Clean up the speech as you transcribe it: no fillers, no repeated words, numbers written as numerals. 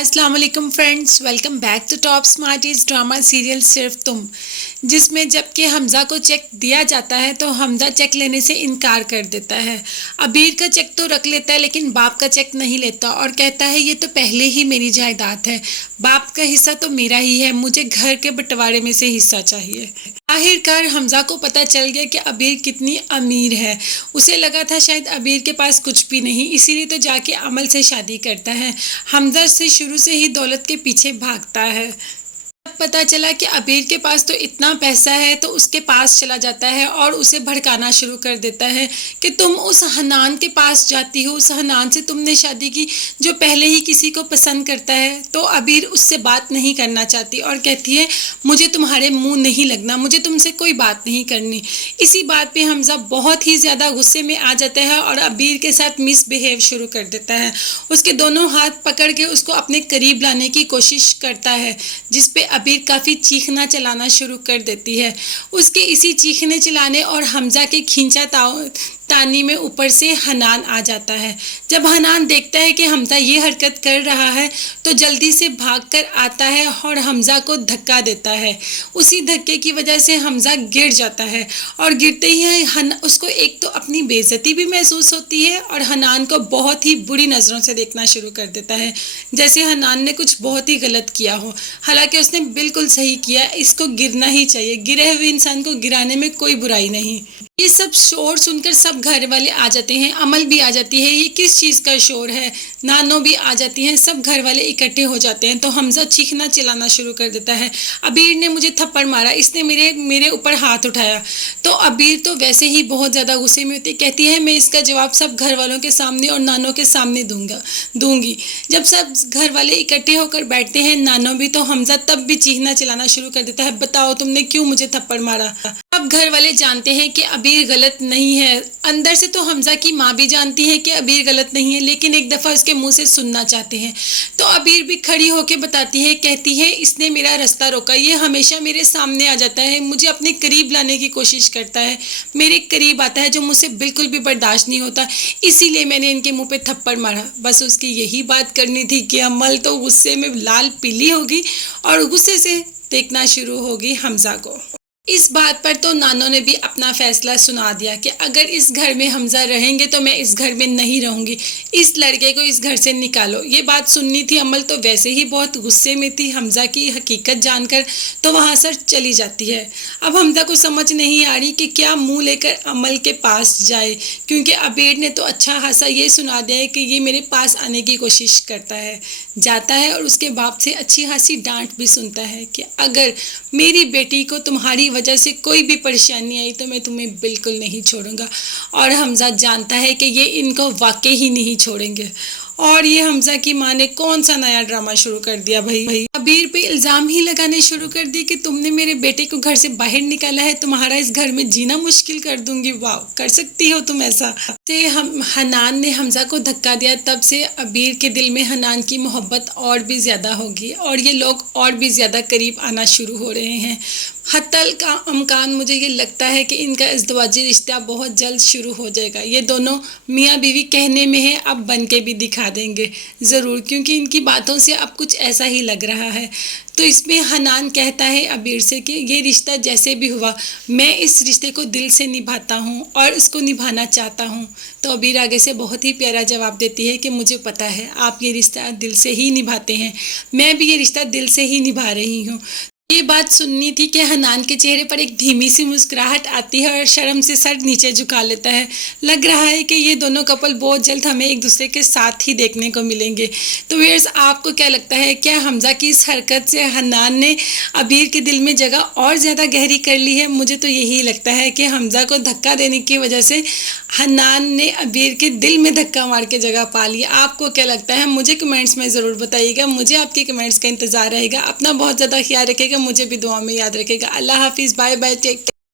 अस्सलाम वालेकुम friends, welcome back to top smarties drama serial Sirf Tum, जिसमें जबकि हमज़ा को चेक दिया जाता है तो हमज़ा चेक लेने से इनकार कर देता है। अबीर का चेक तो रख लेता है लेकिन बाप का चेक नहीं लेता और कहता है ये तो पहले ही मेरी जायदाद है, बाप का हिस्सा तो मेरा ही है, मुझे घर के बंटवारे में से हिस्सा चाहिए। आखिरकार हमज़ा को पता चल गया कि अबीर कितनी अमीर है। उसे लगा था शायद अबीर के पास कुछ भी नहीं, इसीलिए तो जाके अमल से शादी करता है। हमज़ा से शुरू से ही दौलत के पीछे भागता है। पता चला कि अबीर के पास तो इतना पैसा है तो उसके पास चला जाता है और उसे भड़काना शुरू कर देता है कि तुम उस हनान के पास जाती हो, उस हनान से तुमने शादी की जो पहले ही किसी को पसंद करता है। तो अबीर उससे बात नहीं करना चाहती और कहती है मुझे तुम्हारे मुंह नहीं लगना, मुझे तुमसे कोई बात नहीं करनी। इसी बात पे हमज़ा बहुत ही ज़्यादा गुस्से में आ जाता है और अबीर के साथ मिसबिहेव शुरू कर देता है। उसके दोनों हाथ पकड़ के उसको अपने करीब लाने की कोशिश करता है, जिस पे अबीर काफ़ी चीखना चलाना शुरू कर देती है। उसके इसी चीखने चिल्लाने और हमज़ा के खींचा तानी में ऊपर से हनान आ जाता है। जब हनान देखता है कि हमज़ा ये हरकत कर रहा है तो जल्दी से भागकर आता है और हमज़ा को धक्का देता है। उसी धक्के की वजह से हमज़ा गिर जाता है और गिरते ही उसको एक तो अपनी बेइज्जती भी महसूस होती है और हनान को बहुत ही बुरी नज़रों से देखना शुरू कर देता है, जैसे हनान ने कुछ बहुत ही गलत किया हो। हालांकि उसने बिल्कुल सही किया, इसको गिरना ही चाहिए, गिरे हुए इंसान को गिराने में कोई बुराई नहीं। ये सब शोर सुनकर सब घर वाले आ जाते हैं, अमल भी आ जाती है, ये किस चीज़ का शोर है, नानो भी आ जाती हैं, सब घर वाले इकट्ठे हो जाते हैं। तो हमज़ा चीखना चिल्लाना शुरू कर देता है, अबीर ने मुझे थप्पड़ मारा, इसने मेरे ऊपर हाथ उठाया। तो अबीर तो वैसे ही बहुत ज़्यादा गुस्से में होती, कहती है मैं इसका जवाब सब घर वालों के सामने और नानो के सामने दूंगी। जब सब घर वाले इकट्ठे होकर बैठते हैं नानो भी, तो हमज़ा तब भी चीखना चिल्लाना शुरू कर देता है, बताओ तुमने क्यों मुझे थप्पड़ मारा। अब घर वाले जानते हैं कि अबीर गलत नहीं है, अंदर से तो हमज़ा की माँ भी जानती है कि अबीर गलत नहीं है, लेकिन एक दफ़ा उसके मुंह से सुनना चाहते हैं। तो अबीर भी खड़ी होकर बताती है, कहती है इसने मेरा रास्ता रोका, ये हमेशा मेरे सामने आ जाता है, मुझे अपने करीब लाने की कोशिश करता है, मेरे करीब आता है जो मुझसे बिल्कुल भी बर्दाश्त नहीं होता, इसीलिए मैंने इनके मुँह पर थप्पड़ मारा। बस उसकी यही बात करनी थी कि अमल तो गुस्से में लाल पीली होगी और गुस्से से देखना शुरू होगी हमज़ा को। इस बात पर तो नानो ने भी अपना फैसला सुना दिया कि अगर इस घर में हमज़ा रहेंगे तो मैं इस घर में नहीं रहूंगी, इस लड़के को इस घर से निकालो। ये बात सुननी थी, अमल तो वैसे ही बहुत गुस्से में थी हमज़ा की हकीकत जानकर, तो वहाँ से चली जाती है। अब हमज़ा को समझ नहीं आ रही कि क्या मुंह लेकर अमल के पास जाए, क्योंकि अबीर ने तो अच्छा खासा ये सुना दिया है कि ये मेरे पास आने की कोशिश करता है। जाता है और उसके बाप से अच्छी खासी डांट भी सुनता है कि अगर मेरी बेटी को तुम्हारी वजह से कोई भी परेशानी आई तो मैं तुम्हें बिल्कुल नहीं छोड़ूंगा। और हमज़ा जानता है कि ये इनको वाकई ही नहीं छोड़ेंगे। और ये हमज़ा की माँ ने कौन सा नया ड्रामा शुरू कर दिया भाई, अबीर पे इल्ज़ाम ही लगाने शुरू कर दी कि तुमने मेरे बेटे को घर से बाहर निकाला है, तुम्हारा इस घर में जीना मुश्किल कर दूंगी। वाह, कर सकती हो तुम ऐसा। से हनान ने हमज़ा को धक्का दिया, तब से अबीर के दिल में हनान की मोहब्बत और भी ज़्यादा होगी और ये लोग और भी ज़्यादा करीब आना शुरू हो रहे हैं। हत्तल का अमकान मुझे ये लगता है कि इनका इज़्दिवाजी रिश्ता बहुत जल्द शुरू हो जाएगा। ये दोनों मियाँ बीवी कहने में है, अब बन के भी दिखा देंगे ज़रूर, क्योंकि इनकी बातों से अब कुछ ऐसा ही लग रहा है। तो इसमें हनान कहता है अबीर से कि ये रिश्ता जैसे भी हुआ, मैं इस रिश्ते को दिल से निभाता हूँ और इसको निभाना चाहता हूँ। तो अबीर आगे से बहुत ही प्यारा जवाब देती है कि मुझे पता है आप ये रिश्ता दिल से ही निभाते हैं, मैं भी ये रिश्ता दिल से ही निभा रही हूँ। ये बात सुननी थी कि हनान के चेहरे पर एक धीमी सी मुस्कुराहट आती है और शर्म से सर नीचे झुका लेता है। लग रहा है कि ये दोनों कपल बहुत जल्द हमें एक दूसरे के साथ ही देखने को मिलेंगे। तो व्यूअर्स, आपको क्या लगता है, क्या हमज़ा की इस हरकत से हनान ने अबीर के दिल में जगह और ज़्यादा गहरी कर ली है? मुझे तो यही लगता है कि हमज़ा को धक्का देने की वजह से हनान ने अबीर के दिल में धक्का मार के जगह पा ली। आपको क्या लगता है, मुझे कमेंट्स में ज़रूर बताइएगा। मुझे आपके कमेंट्स का इंतज़ार रहेगा। अपना बहुत ज़्यादा ख्याल रखिएगा, मुझे भी दुआ में याद रखेगा। अल्लाह हाफिज़, बाय बाय, टेक केयर।